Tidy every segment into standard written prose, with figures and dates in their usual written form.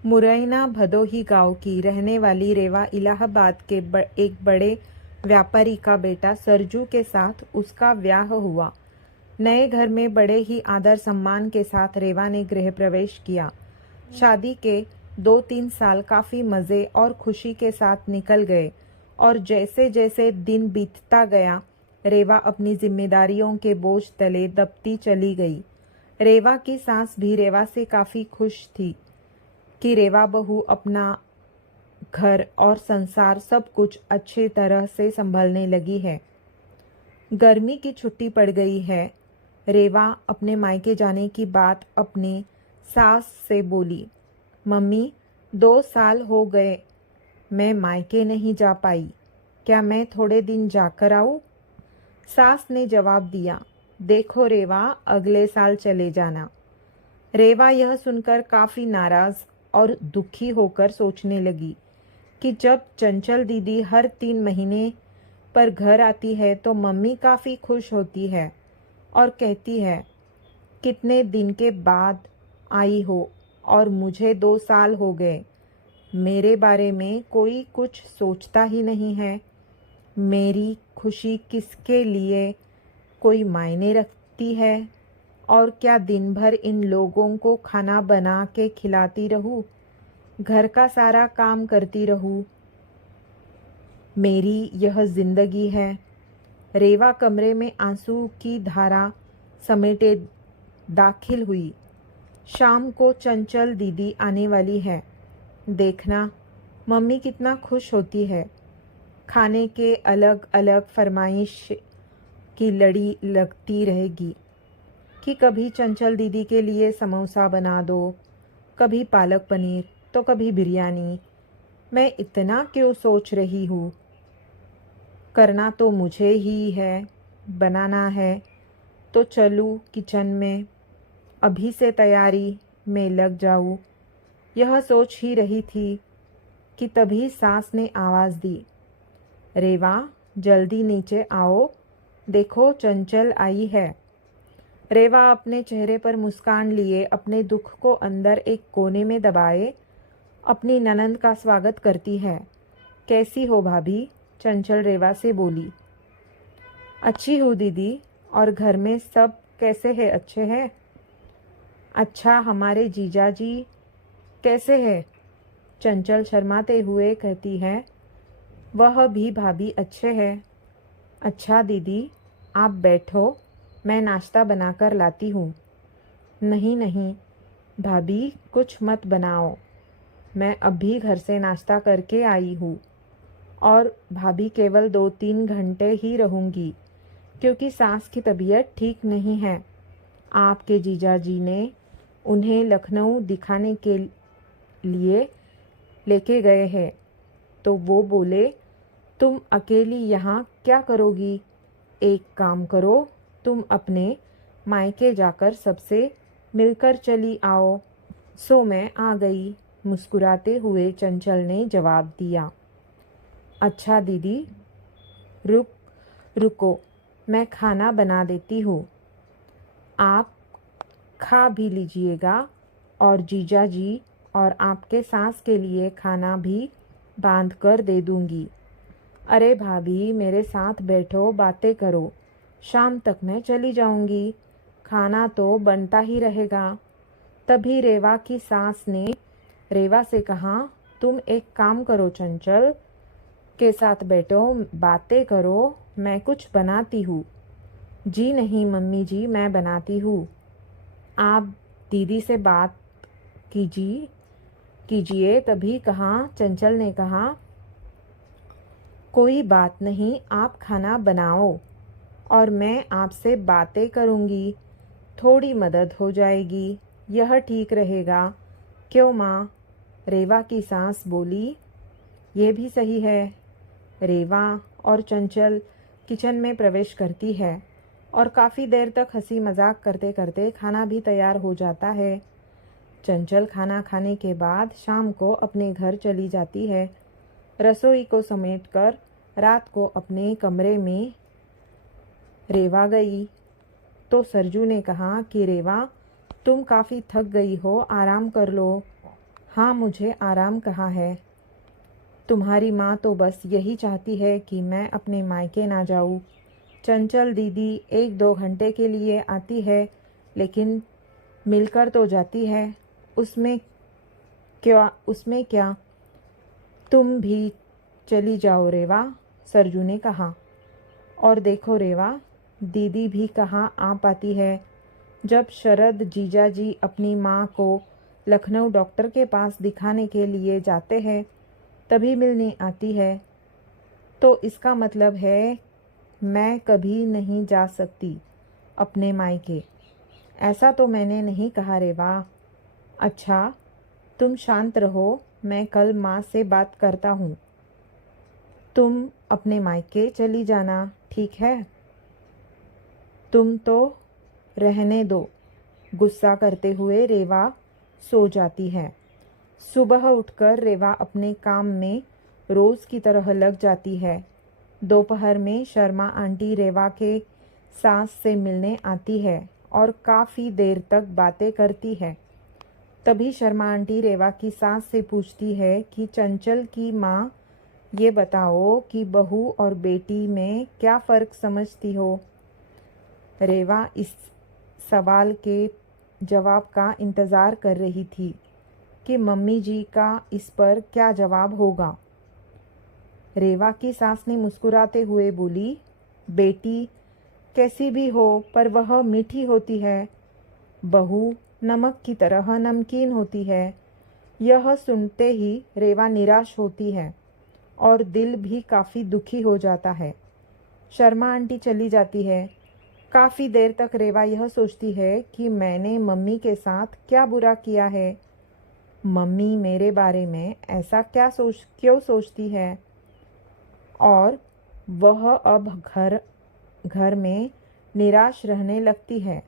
मुरैना भदोही गांव की रहने वाली रेवा इलाहाबाद के एक बड़े व्यापारी का बेटा सरजू के साथ उसका ब्याह हुआ। नए घर में बड़े ही आदर सम्मान के साथ रेवा ने गृह प्रवेश किया। शादी के 2-3 साल काफी मजे और खुशी के साथ निकल गए और जैसे जैसे दिन बीतता गया रेवा अपनी जिम्मेदारियों के बोझ तले दबती चली गई। रेवा की सास भी रेवा से काफी खुश थी कि रेवा बहू अपना घर और संसार सब कुछ अच्छे तरह से संभालने लगी है। गर्मी की छुट्टी पड़ गई है। रेवा अपने मायके जाने की बात अपने सास से बोली। मम्मी, 2 साल हो गए मैं मायके नहीं जा पाई, क्या मैं थोड़े दिन जाकर आऊँ? सास ने जवाब दिया, देखो रेवा, अगले साल चले जाना। रेवा यह सुनकर काफी नाराज और दुखी होकर सोचने लगी कि जब चंचल दीदी हर 3 महीने पर घर आती है तो मम्मी काफ़ी खुश होती है और कहती है, कितने दिन के बाद आई हो और मुझे 2 साल हो गए, मेरे बारे में कोई कुछ सोचता ही नहीं है। मेरी खुशी किसके लिए कोई मायने रखती है? और क्या दिन भर इन लोगों को खाना बना के खिलाती रहूं, घर का सारा काम करती रहूं? मेरी यह जिंदगी है। रेवा कमरे में आंसू की धारा समेटे दाखिल हुई। शाम को चंचल दीदी आने वाली है। देखना मम्मी कितना खुश होती है। खाने के अलग अलग फरमाइश की लड़ी लगती रहेगी कि कभी चंचल दीदी के लिए समोसा बना दो, कभी पालक पनीर तो कभी बिरयानी। मैं इतना क्यों सोच रही हूँ? करना तो मुझे ही है, बनाना है तो चलूँ किचन में, अभी से तैयारी में लग जाऊँ। यह सोच ही रही थी कि तभी सास ने आवाज़ दी, रेवा, जल्दी नीचे आओ, देखो चंचल आई है। रेवा अपने चेहरे पर मुस्कान लिए अपने दुख को अंदर एक कोने में दबाए अपनी ननंद का स्वागत करती है। कैसी हो भाभी? चंचल रेवा से बोली। अच्छी हूँ दीदी, और घर में सब कैसे हैं? अच्छे हैं? अच्छा, हमारे जीजा जी कैसे हैं? चंचल शर्माते हुए कहती है। वह भी भाभी अच्छे हैं। अच्छा दीदी, आप बैठो, मैं नाश्ता बनाकर लाती हूँ। नहीं नहीं भाभी, कुछ मत बनाओ, मैं अभी घर से नाश्ता करके आई हूँ और भाभी केवल 2-3 घंटे ही रहूँगी क्योंकि सास की तबीयत ठीक नहीं है। आपके जीजाजी ने उन्हें लखनऊ दिखाने के लिए लेके गए हैं, तो वो बोले, तुम अकेली यहाँ क्या करोगी? एक काम करो, तुम अपने मायके जाकर सबसे मिलकर चली आओ। सो मैं आ गई, मुस्कुराते हुए चंचल ने जवाब दिया। अच्छा दीदी, रुको, मैं खाना बना देती हूँ, आप खा भी लीजिएगा और जीजा जी और आपके सास के लिए खाना भी बांध कर दे दूँगी। अरे भाभी, मेरे साथ बैठो, बातें करो, शाम तक मैं चली जाऊँगी, खाना तो बनता ही रहेगा। तभी रेवा की सास ने रेवा से कहा, तुम एक काम करो, चंचल के साथ बैठो, बातें करो, मैं कुछ बनाती हूँ। जी नहीं मम्मी जी, मैं बनाती हूँ, आप दीदी से बात कीजिए। तभी कहा, चंचल ने कहा, कोई बात नहीं, आप खाना बनाओ और मैं आपसे बातें करूँगी, थोड़ी मदद हो जाएगी, यह ठीक रहेगा। क्यों माँ? रेवा की सास बोली। ये भी सही है। रेवा और चंचल किचन में प्रवेश करती है और काफ़ी देर तक हंसी मजाक करते करते खाना भी तैयार हो जाता है। चंचल खाना खाने के बाद शाम को अपने घर चली जाती है। रसोई को समेटकर रात को अपने कमरे में रेवा गई तो सरजू ने कहा कि रेवा, तुम काफ़ी थक गई हो, आराम कर लो। हाँ, मुझे आराम कहाँ है। तुम्हारी माँ तो बस यही चाहती है कि मैं अपने मायके ना जाऊँ। चंचल दीदी 1-2 घंटे के लिए आती है, लेकिन मिलकर तो जाती है। उसमें क्या? तुम भी चली जाओ रेवा, सरजू ने कहा। और देखो रेवा, दीदी भी कहाँ आ पाती है। जब शरद जीजाजी अपनी माँ को लखनऊ डॉक्टर के पास दिखाने के लिए जाते हैं, तभी मिलने आती है। तो इसका मतलब है मैं कभी नहीं जा सकती अपने मायके। ऐसा तो मैंने नहीं कहा रेवा। अच्छा, तुम शांत रहो, मैं कल माँ से बात करता हूँ। तुम अपने मायके चली जाना, ठीक है? तुम तो रहने दो। गुस्सा करते हुए रेवा सो जाती है। सुबह उठकर रेवा अपने काम में रोज की तरह लग जाती है। दोपहर में शर्मा आंटी रेवा के सास से मिलने आती है और काफ़ी देर तक बातें करती है। तभी शर्मा आंटी रेवा की सास से पूछती है कि चंचल की माँ, ये बताओ कि बहू और बेटी में क्या फ़र्क समझती हो? रेवा इस सवाल के जवाब का इंतज़ार कर रही थी कि मम्मी जी का इस पर क्या जवाब होगा। रेवा की सास ने मुस्कुराते हुए बोली, बेटी कैसी भी हो पर वह मीठी होती है, बहू नमक की तरह नमकीन होती है। यह सुनते ही रेवा निराश होती है और दिल भी काफ़ी दुखी हो जाता है। शर्मा आंटी चली जाती है। काफ़ी देर तक रेवा यह सोचती है कि मैंने मम्मी के साथ क्या बुरा किया है। मम्मी मेरे बारे में ऐसा क्यों सोचती है। और वह अब घर में निराश रहने लगती है।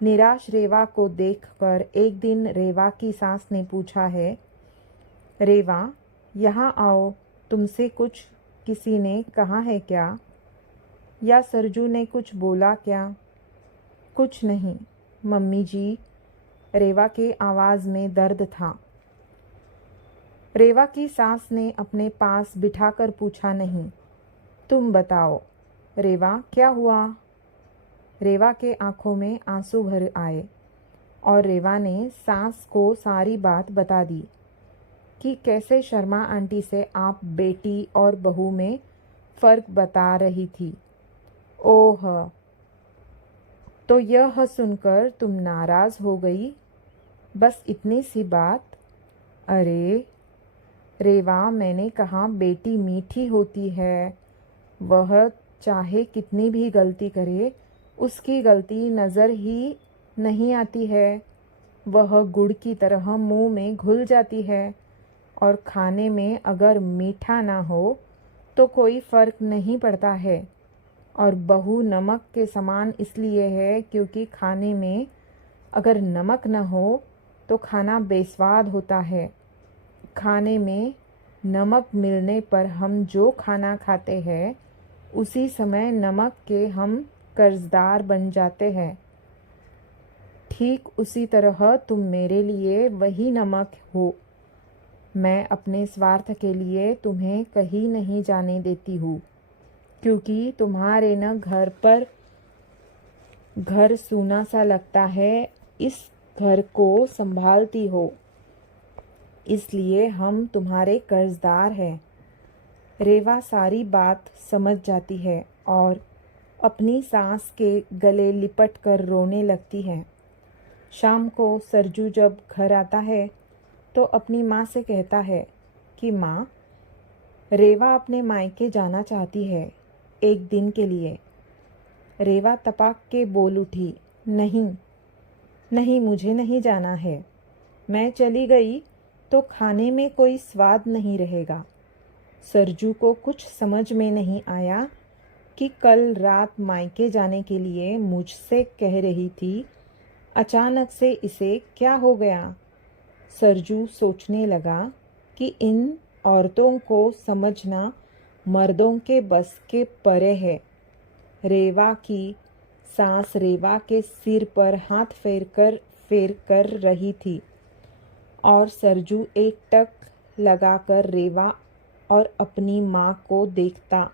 निराश रेवा को देखकर एक दिन रेवा की सास ने पूछा है, रेवा यहाँ आओ, तुमसे कुछ किसी ने कहा है क्या? या सरजू ने कुछ बोला क्या? कुछ नहीं मम्मी जी। रेवा के आवाज़ में दर्द था। रेवा की सास ने अपने पास बिठाकर पूछा, नहीं तुम बताओ रेवा क्या हुआ? रेवा के आंखों में आंसू भर आए और रेवा ने सास को सारी बात बता दी कि कैसे शर्मा आंटी से आप बेटी और बहू में फ़र्क बता रही थी। ओह, तो यह सुनकर तुम नाराज़ हो गई? बस इतनी सी बात? अरे रेवा, मैंने कहा बेटी मीठी होती है। वह चाहे कितनी भी गलती करे, उसकी गलती नज़र ही नहीं आती है। वह गुड़ की तरह मुंह में घुल जाती है और खाने में अगर मीठा ना हो तो कोई फ़र्क नहीं पड़ता है। और बहू नमक के समान इसलिए है क्योंकि खाने में अगर नमक न हो तो खाना बेस्वाद होता है। खाने में नमक मिलने पर हम जो खाना खाते हैं उसी समय नमक के हम कर्जदार बन जाते हैं। ठीक उसी तरह तुम मेरे लिए वही नमक हो। मैं अपने स्वार्थ के लिए तुम्हें कहीं नहीं जाने देती हूँ, क्योंकि तुम्हारे न घर सूना सा लगता है, इस घर को संभालती हो, इसलिए हम तुम्हारे कर्जदार हैं। रेवा सारी बात समझ जाती है और अपनी सास के गले लिपट कर रोने लगती है। शाम को सरजू जब घर आता है तो अपनी माँ से कहता है कि माँ, रेवा अपने मायके जाना चाहती है 1 दिन के लिए। रेवा तपाक के बोल उठी, नहीं नहीं, मुझे नहीं जाना है। मैं चली गई तो खाने में कोई स्वाद नहीं रहेगा। सरजू को कुछ समझ में नहीं आया कि कल रात मायके जाने के लिए मुझसे कह रही थी, अचानक से इसे क्या हो गया। सरजू सोचने लगा कि इन औरतों को समझना मर्दों के बस के परे है। रेवा की सास रेवा के सिर पर हाथ फेर कर रही थी और सरजू एकटक लगाकर रेवा और अपनी माँ को देखता